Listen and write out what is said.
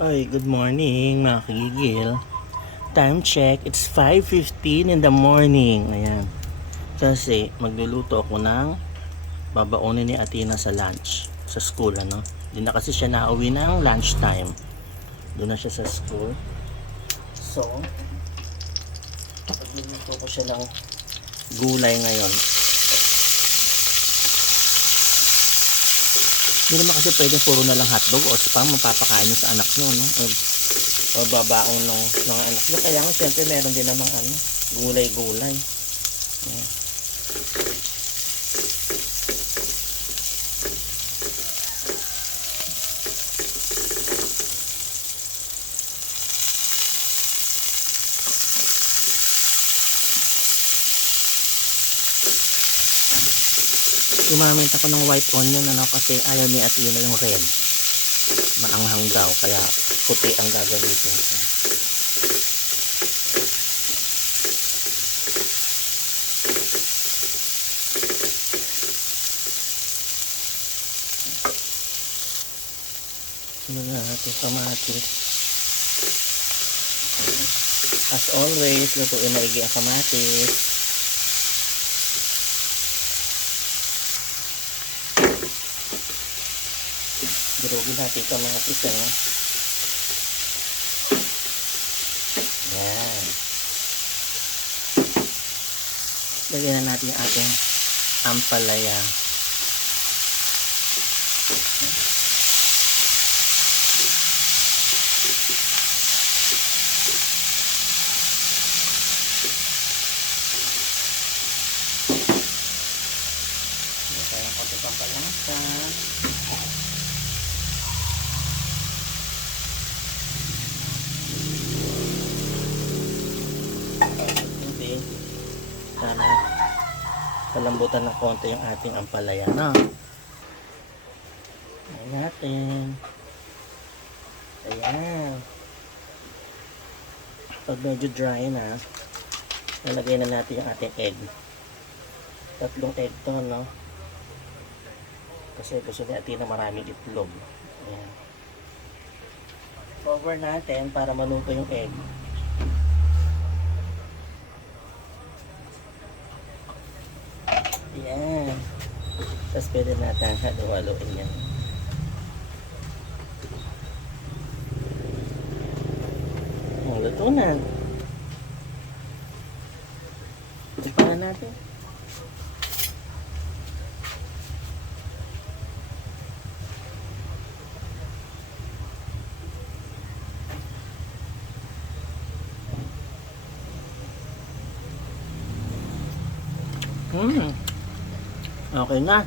Ay, good morning mga kigil. Time check, it's 5:15 in the morning. Ayan. Kasi magluluto ako ng babaunin ni Athena sa lunch. Sa school, ano. Hindi na kasi siya nauwi ng lunch time. Doon na siya sa school. So, magluluto ko siya ng gulay ngayon. Hindi naman kasi pwede puro na lang hotdog o spam mapapakain nyo sa anak nyo, no? O babaon ng mga anak nyo. Kaya nga siyempre meron din namang gulay-gulay. Ayan. Gumamit ako ng white onion kasi ayaw ni Athena yung red. Maanghang daw kaya puti ang gagamitin ko. Sunod na natin kamatis. As always, lutuin maigi ang kamatis. Durugin natin kamatis, Yan. Lagyan na natin yung ating ampalaya. Lagyan ng konti pampalasa. Para palambutan ng konti yung ating ampalaya na. Ayan natin. Ayan. Pag medyo dry na, nalagay na natin yung ating egg. 3 egg to, no? Kasi gusto natin na maraming itlog. Ayan. Cover natin para maluto yung egg. Ayan. Tapos pwede natin halo-haloin yan. Luto na. Para natin. Okay na.